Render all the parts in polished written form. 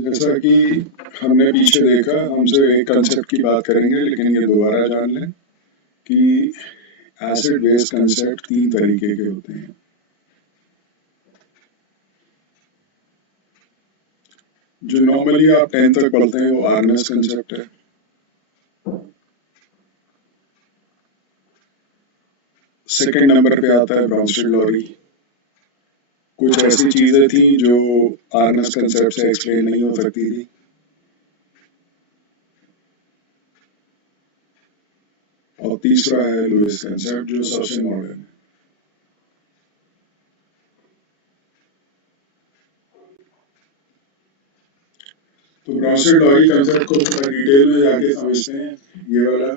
जैसा कि हमने पीछे देखा, हमसे एक कंसेप्ट की बात करेंगे, लेकिन ये दोबारा जान लें कि एसिड बेस कंसेप्ट 3 तरीके के होते हैं। जो नॉर्मली आप 10th तक पढ़ते हैं वो आर्नेस कंसेप्ट है। सेकंड नंबर पे आता है ब्राउनस्टेड-लॉरी। कुछ ऐसी चीजें थी जो आर्नेस कंसेप्ट से एक्सप्लेन नहीं हो सकती थी। और तीसरा है लुईस कंसेप्ट, जो सबसे मॉडर्न है। तो ब्राउनस्टेड-लॉरी कंसेप्ट को थोड़ा डिटेल में जाके समझते हैं। ये वाला,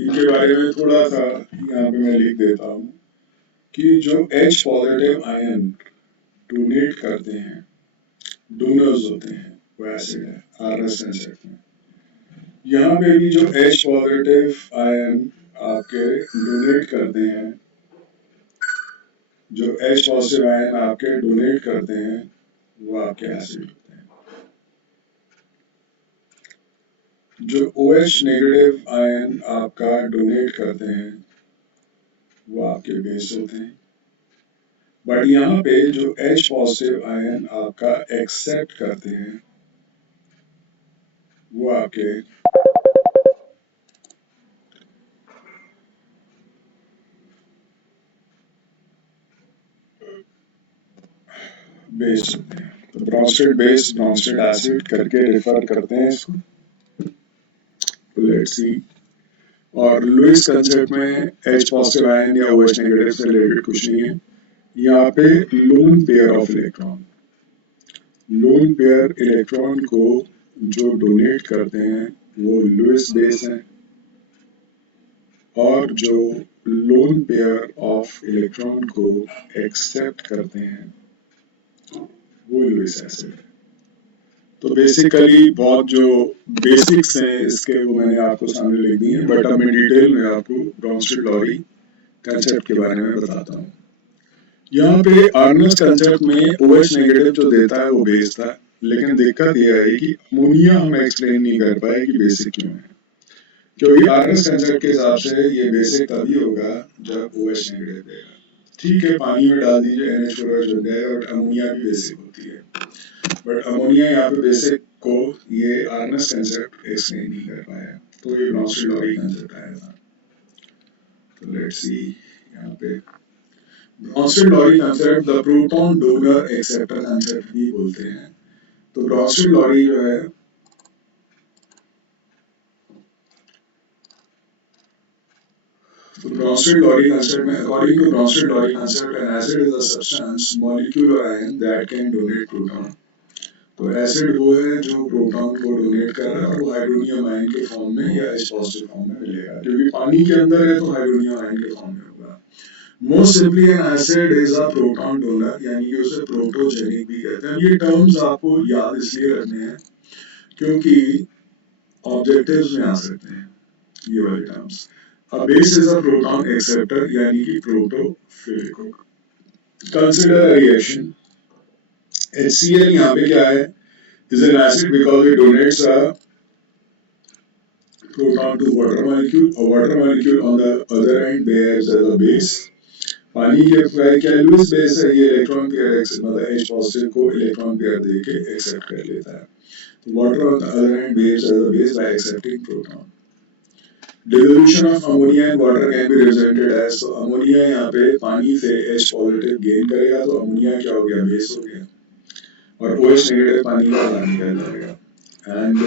इनके बारे में थोड़ा सा यहाँ पे मैं लिख देता हूँ कि जो H पॉजिटिव आयन डोनेट करते हैं, डोनर्स होते हैं, वो एसिड है आरएस कंसेप्ट में। यहाँ पे भी जो H पॉजिटिव आयन आपके डोनेट करते हैं, जो H पॉजिटिव आयन आपके डोनेट करते हैं, वो आपके एसिड होते हैं। जो OH नेगेटिव आयन आपका डोनेट करते हैं, वो आपके बेस होते हैं। बट यहाँ पे जो H पॉजिटिव आयन आपका एक्सेप्ट करते हैं, वो आपके बेस होते हैं। तो ब्राउनस्टेड बेस, ब्राउनस्टेड एसिड करके रेफर करते हैं इसको। Let's see. और लुईस कंसेप्ट में H पॉजिटिव आयन या OH नेगेटिव से रिलेटेड कुछ नहीं है। यहाँ पे lone pair of electron, lone pair electron को जो डोनेट करते हैं वो लुईस बेस है, और जो लोन पेयर ऑफ इलेक्ट्रॉन को एक्सेप्ट करते हैं वो लुईस एसिड है। तो बेसिकली बहुत जो बेसिक्स हैं इसके वो मैंने आपको सामने लिख दी हैं, बट अब मैं डिटेल में आपको ब्राउनस्टेड-लॉरी कंसेप्ट के बारे में बताता हूँ। यहाँ पे आर्नेस कंसेप्ट में OH नेगेटिव जो देता है वो बेस था, लेकिन दिक्कत यह है कि अमोनिया हम एक्सप्लेन नहीं कर पाए कि बेसिक क्यों है, क्योंकि आर्नेस कंसेप्ट के हिसाब से ये बेसिक तभी होगा जब OH नेगेटिव देगा। ठीक है, पानी में डाल दीजिए NH4OH हो जाएगा, और अमोनिया भी बेसिक होती है, बट अमोनिया यहाँ पे बेसिक को ये आर्नेस कंसेप्ट एक्सप्लेन नहीं कर पाया, तो ये ब्राउनस्टेड-लॉरी कंसेप्ट आया था। तो लेट्स सी यहाँ पे Bronsted Lowry concept the proton donor acceptor concept भी बोलते हैं। तो ब्राउनस्टेड-लॉरी जो है, तो ब्राउनस्टेड-लॉरी कंसेप्ट में, according to Bronsted Lowry concept, an acid is a substance, molecule और ion that can donate proton. तो एसिड वो है जो प्रोटॉन को डोनेट कर रहा है, और वो हाइड्रोनियम आयन के फॉर्म में या H पॉजिटिव फॉर्म में मिलेगा, क्योंकि पानी के अंदर है तो हाइड्रोनियम आयन के फॉर्म में होगा। Most simply N acid is a proton donor, यानी कि उसे प्रोटोजेनिक भी कहते हैं। ये टर्म्स आपको याद इसलिए रखने हैं क्योंकि ऑब्जेक्टिव्स में आ सकते हैं ये वाले terms. A base is a proton acceptor, यानी कि protophilic. Consider a reaction. HCl यहाँ पे क्या है, is an acid because it donates a proton to water molecule. A water molecule on the other end behaves as a base. पानी के क्या Lewis base है, ये इलेक्ट्रॉन पेयर मतलब H पॉजिटिव को इलेक्ट्रॉन पेयर देके एक्सेप्ट कर लेता है। तो water on the other end behaves as a base by accepting proton. Dissolution of ammonia in water can be represented as, तो अमोनिया यहाँ पे पानी से H पॉजिटिव गेन करेगा, तो अमोनिया क्या हो गया, बेस हो गया, और OH नेगेटिव पानी का बाहर निकल जाएगा, एंड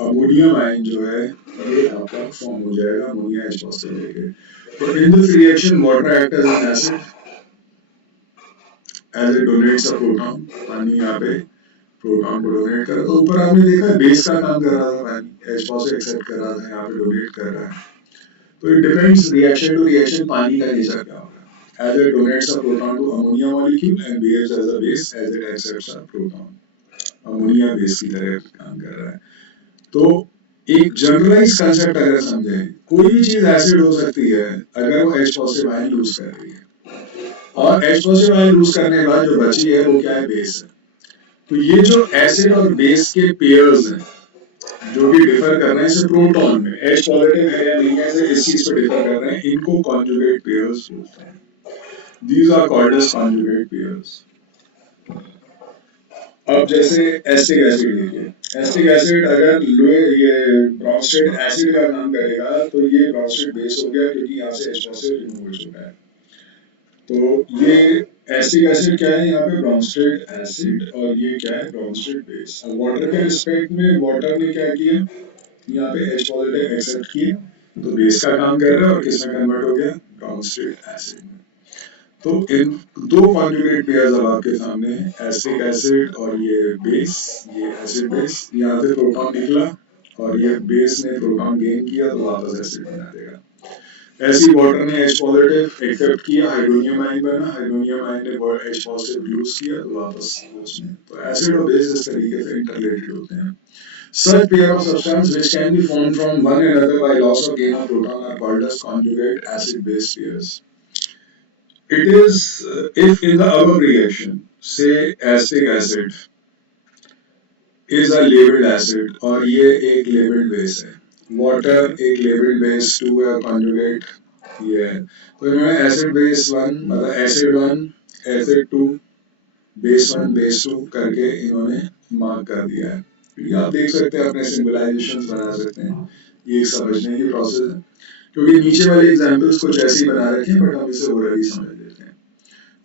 अमोनियम आयन जो है ये आपका फॉर्म हो जाएगा अमोनिया H पॉजिटिव लेके। तो in this reaction water act as an acid as it donates a proton. पानी यहाँ पे प्रोटॉन को डोनेट कर, तो ऊपर आपने देखा बेस का काम कर रहा था, पानी H पॉजिटिव एक्सेप्ट कर रहा था, यहाँ पे डोनेट कर रहा है। तो it depends reaction to reaction, पानी का नेचर क्या होगा। As it donates a proton to ammonia molecule and behaves as a base as it accepts a proton. Ammonia base की तरह काम कर रहा है। तो एक जनरलाइज कंसेप्ट अगर समझें, कोई भी चीज एसिड हो सकती है अगर वो H पॉजिटिव आयन लूज कर रही है, और H पॉजिटिव आयन लूज करने के बाद जो बची है वो क्या है, बेस है। तो ये जो एसिड और बेस के पेयर्स हैं जो कि डिफर कर रहे हैं इसे प्रोटॉन में एच पॉजिटिव है या नहीं है इसे इस चीज पे डिफर कर रहे हैं, इनको कॉन्जुगेट पेयर्स बोलते हैं। These are called as conjugate pairs. अब जैसे एसिटिक एसिड देखिए, एसिटिक एसिड अगर ये ब्रोंस्टेड एसिड का काम करेगा तो ये ब्रोंस्टेड बेस हो गया क्योंकि यहाँ से H पॉजिटिव रिमूव हो चुका है। तो ये एसिटिक एसिड क्या है यहाँ पे ब्रोंस्टेड एसिड और ये क्या है ब्रोंस्टेड बेस। अब वाटर के रिस्पेक्ट में वाटर ने क्या किया, यहाँ पे H पॉजिटिव एक्सेप्ट किया तो बेस का काम कर रहा है और किसमें कन्वर्ट हो गया ब्रोंस्टेड एसिड में। तो इन दो कॉन्जुगेट पेयर्स अब आपके सामने है, एसिटिक एसिड और ये बेस, ये एसिड बेस, यहाँ से प्रोटॉन निकला और ये बेस ने प्रोटॉन गेन किया तो वापस एसिड बना देगा। ऐसी वाटर ने H पॉजिटिव एक्सेप्ट किया, हाइड्रोनियम आयन बना, हाइड्रोनियम आयन ने H पॉजिटिव लूज किया तो वापस उसमें, तो एसिड और बेस इस तरीके से इंटरलेटेड होते हैं। Such pair of substances which can be formed from one another by loss or gain of proton are called as conjugate acid-base pairs. It is if in the above reaction, say acetic acid is a labeled acid और ये एक labeled base है, water एक labeled base 2 है conjugate ये है, तो इन्होंने acid base 1 मतलब acid 1 acid 2 base 1 base 2 करके इन्होंने मार्क कर दिया है। ये आप देख सकते हैं, अपने सिंबलाइजेशन बना सकते हैं, ये समझने की प्रोसेस है क्योंकि नीचे वाले एग्जाम्पल्स कुछ ऐसे ही बना रखे हैं बट हम इसे ओरली समझ लेते हैं।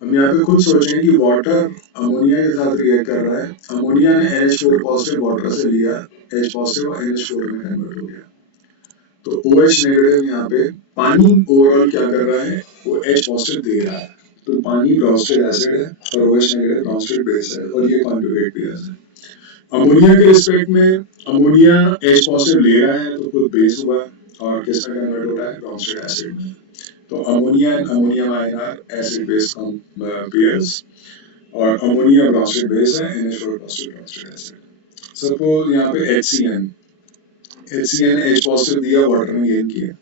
हम यहाँ पे खुद सोचें कि वाटर अमोनिया के साथ रिएक्ट कर रहा है, अमोनिया ने NH4 पॉजिटिव वाटर से लिया, H पॉजिटिव और NH4 में कन्वर्ट हो गया, तो OH नेगेटिव यहाँ पे पानी ओवरऑल क्या कर रहा है, वो H पॉजिटिव दे रहा है, तो पानी ब्रोंस्टेड एसिड है और OH नेगेटिव ब्रोंस्टेड बेस है और ये कॉन्जुगेट पेयर्स है। अमोनिया के रिस्पेक्ट में अमोनिया H पॉजिटिव ले रहा है तो खुद बेस हुआ और किस में कन्वर्ट हो रहा है ब्रोंस्टेड एसिड में, तो ammonia and ammonium ion are acid base pairs और अमोनिया ब्रोंस्टेड बेस है, NH4 positive Bronsted acid. Suppose यहाँ पे HCN H पॉजिटिव दिया, वाटर में गेन किया,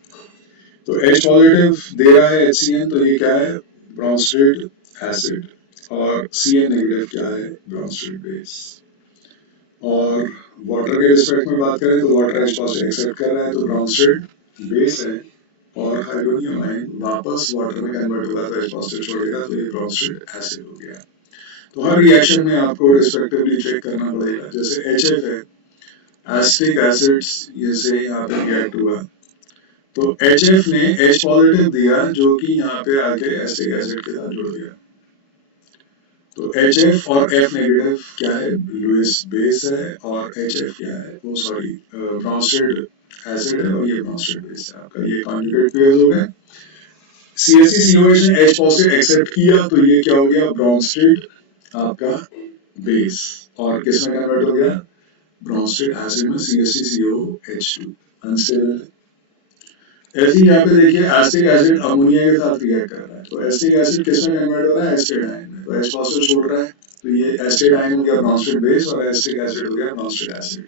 तो H पॉजिटिव दे रहा है HCN तो ये क्या है ब्रोंस्टेड एसिड और Cn नेगेटिव क्या है ब्रोंस्टेड बेस। और वाटर के रिस्पेक्ट में बात करें तो वाटर H पॉजिटिव एक्सेप्ट कर रहा है तो ब्रोंस्टेड बेस है और हाइड्रोनियम आयन वापस वाटर में कन्वर्ट हुआ तो H पॉजिटिव छोड़ेगा तो ये ब्रोंस्टेड एसिड हो गया। तो हर रिएक्शन में आपको रिस्पेक्टिवली चेक करना पड़ेगा, जैसे HF है एसिटिक एसिड्स, ये से यहाँ पे रिएक्ट हुआ तो HF ने H पॉजिटिव दिया जो कि यहाँ पे आके एसिटिक एसिड के साथ जुड़ गया, तो HF और F नेगेटिव क्या है लुईस बेस है और HF क्या है वो सॉरी ब्रोंस्टेड एसिड है और ये ब्रोंस्टेड बेस है आपका, ये कॉन्जुगेट पेयर्स हो गए। CH3COH ने H पॉजिटिव एक्सेप्ट किया तो ये क्या हो गया ब्रोंस्टेड आपका बेस और किसमें कन्वर्ट हो गया ब्रोंस्टेड एसिड में CH3COH2 अनस्टेबल। ऐसे ही यहाँ पे देखिए एसिटिक एसिड अमोनिया के साथ रिएक्ट कर रहा है तो एसिटिक एसिड किसमें कन्वर्ट हो रहा है एसिड आयन में, तो H पॉजिटिव छोड़ रहा है तो ये एसिड आयन हो गया ब्रोंस्टेड बेस और एसिटिक एसिड हो गया Bronsted acid.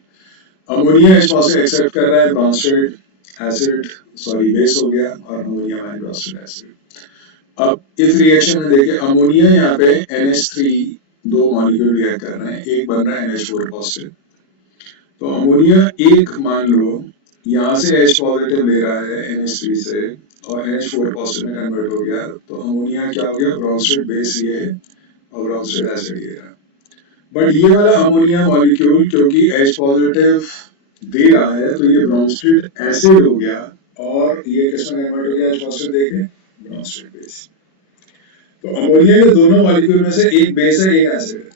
Ammonia H positive accept कर रहा है ब्रोंस्टेड एसिड सॉरी बेस हो गया और अमोनिया आयन ब्रोंस्टेड एसिड। अब इस रिएक्शन में देखिए अमोनिया यहाँ पे NH3 दो मॉलिक्यूल रिएक्ट कर रहे हैं, एक बन रहा है NH4 पॉजिटिव, तो अमोनिया एक मान लो यहाँ से H पॉजिटिव ले रहा है NH3 से और NH4 पॉजिटिव में कन्वर्ट हो गया तो अमोनिया क्या हो गया ब्रोंस्टेड बेस ये और ब्रोंस्टेड एसिड ये रहा। बट ये वाला अमोनिया मॉलिक्यूल क्योंकि H पॉजिटिव दे रहा है तो ये ब्रोंस्टेड एसिड हो गया और ये किसमें कन्वर्ट हो गया H पॉजिटिव देके ब्रोंस्टेड बेस। तो अमोनिया के दोनों मॉलिक्यूल में से एक बेस है एक एसिड है,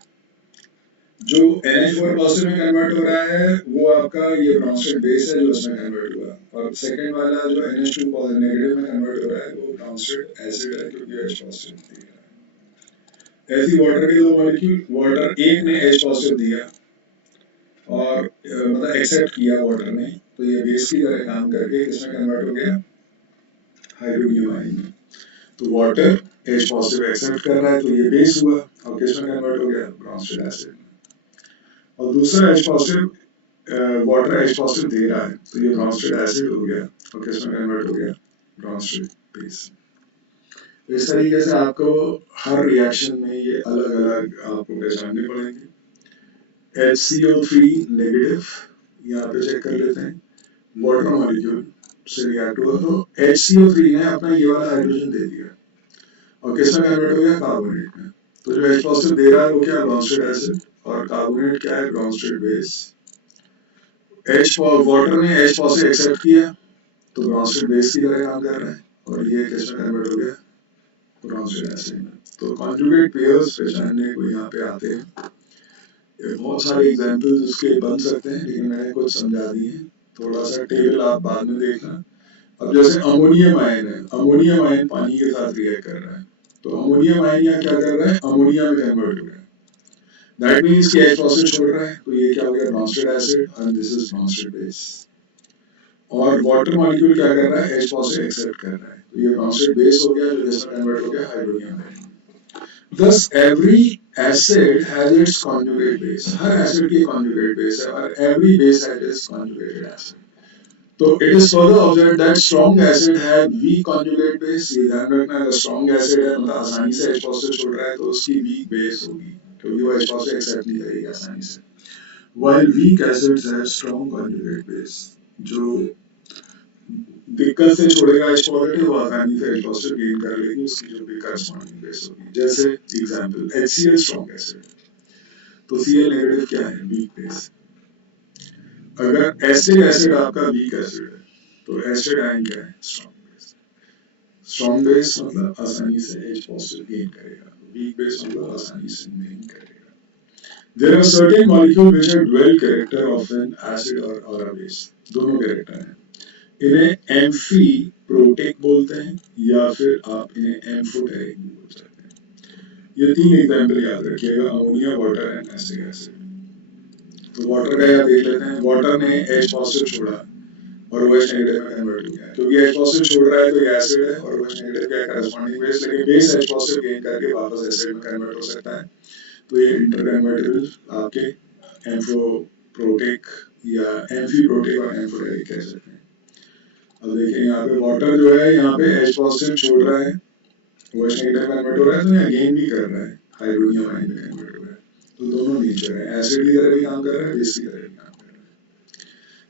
जो NH4 पॉजिटिव में कन्वर्ट हो रहा है वो आपका ये ब्रोंस्टेड बेस है जो इसमें कन्वर्ट हुआ, और सेकंड वाला जो NH2 पॉजिटिव नेगेटिव में कन्वर्ट हो रहा है वो ब्रोंस्टेड एसिड है क्योंकि H पॉजिटिव दे रहा है। ऐसी वाटर के दो मॉलिक्यूल, वाटर एक ने H पॉजिटिव दिया और मतलब एक्सेप्ट किया वाटर ने तो ये बेस की तरह काम करके किसमें कन्वर्ट हो गया हाइड्रोनियम आयन में, तो वाटर H पॉजिटिव एक्सेप्ट कर रहा है तो ये बेस हुआ और किसमें कन्वर्ट हो गया ब्रोंस्टेड एसिड, और दूसरा H positive water H positive दे रहा है तो ये ब्रोंस्टेड एसिड हो गया और किसमें कन्वर्ट हो गया ब्रोंस्टेड बेस। इस तरीके से आपको हर रिएक्शन में ये अलग अलग आपको पहचानने पड़ेंगे। HCO3 नेगेटिव, यहाँ पे चेक कर लेते हैं, वाटर मॉलिक्यूल से रिएक्ट हुआ तो HCO3 ने अपना ये वाला हाइड्रोजन दे दिया और किसमें कन्वर्ट हो गया, कार्बोनेट में। तो जो H पॉजिटिव दे रहा है वो क्या है, ब्रोंस्टेड एसिड, और कार्बोनेट क्या है, ब्रोंस्टेड बेस। H वाटर ने H पॉजिटिव एक्सेप्ट किया तो ब्रोंस्टेड बेस की तरह काम कर रहा है, और ये किसमें कन्वर्ट हो गया, ब्रोंस्टेड एसिड में। तो कॉन्जुगेट पेयर्स पहचानने को यहाँ पे आते हैं, बहुत सारे एग्जाम्पल्स उसके बन सकते हैं लेकिन मैंने कुछ समझा दिए हैं, थोड़ा सा टेबल आप बाद में देखना। अब जैसे अमोनियम आयन है, अमोनियम आयन पानी के साथ रिएक्ट कर रहा है, तो अमोनियम आयन यहाँ क्या कर रहा है, अमोनिया में कन्वर्ट हो रहा है, दैट मीन्स कि H पॉजिटिव छोड़ रहा है, तो ये क्या हो गया, Bronsted acid, and this is Bronsted base. और वाटर मॉलिक्यूल क्या कर रहा है, H पॉजिटिव एक्सेप्ट कर रहा है, तो ये ब्रोंस्टेड बेस हो गया, जो इसमें कन्वर्ट हो गया हाइड्रोनियम में। Thus every acid has its conjugate base, her acid की conjugate base है, और every base has its conjugated acid। तो it is further observed that strong acid have weak conjugate base। ये ध्यान रखना, अगर strong acid है मतलब आसानी से H पॉजिटिव छोड़ रहा है तो उसकी weak base होगी, क्योंकि वो H पॉजिटिव एक्सेप्ट नहीं करेगी आसानी से। While weak acids have strong conjugate base, जो दिक्कत से छोड़ेगा H पॉजिटिव वो आसानी से H पॉजिटिव गेन कर लेगी, उसकी जो भी करस्पॉन्डिंग बेस होगी। जैसे एग्जांपल HCl स्ट्रॉन्ग एसिड, तो Cl नेगेटिव क्या है, वीक बेस। अगर एसिड एसिड आपका वीक एसिड है तो एसिड आयन क्या है, स्ट्रॉन्ग बेस। स्ट्रॉन्ग बेस मतलब आसानी से H पॉजिटिव गेन करेगा, वीक बेस मतलब आसानी से नहीं करेगा। There are certain molecules which have dual character of an acid or a base, दोनों कैरेक्टर हैं। इन्हें एम्फी प्रोटेक बोलते हैं, या फिर आप इन्हें एम्फोटेरिक भी बोल सकते हैं। ये तीन एग्जाम्पल याद रखिएगा, ammonia, water and acetic acid. तो वाटर का याद देख लेते हैं, वाटर ने H पॉजिटिव छोड़ा और वो H नेगेटिव में कन्वर्ट हो गया, क्योंकि H पॉजिटिव छोड़ रहा है तो ये एसिड है, और वो H नेगेटिव क्या है, करस्पॉन्डिंग बेस, लेकिन बेस H पॉजिटिव गेन करके वापस एसिड में कन्वर्ट हो सकता है, तो ये इंटरकन्वर्टेबल आपके एम्फो प्रोटेक या एम्फी प्रोटेक और एम्फोटेरिक कह सकते हैं। अब देखिए यहाँ पे वाटर जो है, यहाँ पे H पॉजिटिव छोड़ रहा है, वो H नेगेटिव कन्वर्ट हो रहा है, तो यहाँ गेन भी कर रहा है, हाइड्रोनियम आयन में कन्वर्ट हो रहा है। तो दोनों नेचर है, एसिड की तरह भी काम कर रहा है, बेस की तरह भी काम कर रहा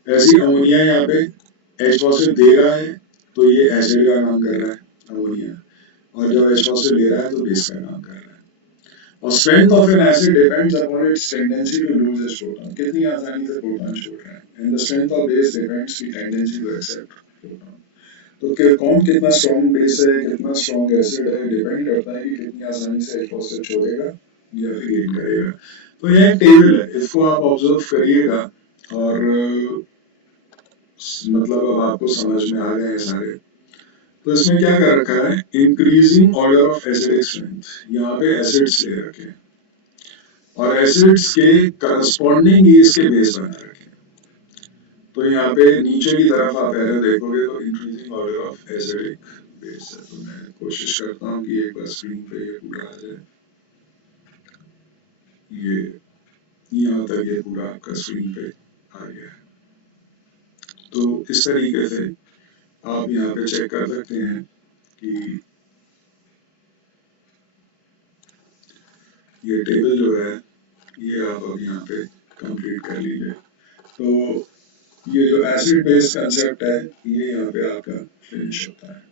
है। ऐसी अमोनिया यहाँ पे H पॉजिटिव दे रहा है तो ये एसिड का काम कर रहा है, अमोनिया, और जब H पॉजिटिव ले रहा है तो बेस का काम कर रहा है। और strength of an acid depends upon its tendency to lose its proton, कितनी आसानी से प्रोटॉन छोड़ रहा है, and the strength of base depends की टेंडेंसी टू एक्सेप्ट प्रोटॉन। तो कौन कितना स्ट्रॉन्ग बेस है, कितना स्ट्रॉन्ग एसिड है, डिपेंड करता है कि कितनी आसानी से H पॉजिटिव छोड़ेगा या फिर गेन करेगा। तो यह एक टेबल है, इसको आप ऑब्जर्व करिएगा, और मतलब अब आपको समझ में आ गए हैं सारे। तो इसमें क्या कर रखा है, increasing order of acidic strength, यहाँ पे एसिड्स ले रखे हैं और एसिड्स के करस्पॉन्डिंग ही इसके बेस बना रखे हैं। तो यहाँ पे नीचे की तरफ आप एरो देखोगे तो increasing order of acidic base है। तो मैं कोशिश करता हूँ कि एक बार स्क्रीन पे ये पूरा आ जाए, ये यहाँ तक ये पूरा आपका स्क्रीन पे आ गया है। तो इस तरीके से आप यहाँ पे चेक कर सकते हैं कि ये टेबल जो है ये आप अब यहाँ पे कंप्लीट कर लीजिए। तो ये जो एसिड बेस कंसेप्ट है ये यहाँ पे आपका फिनिश होता है।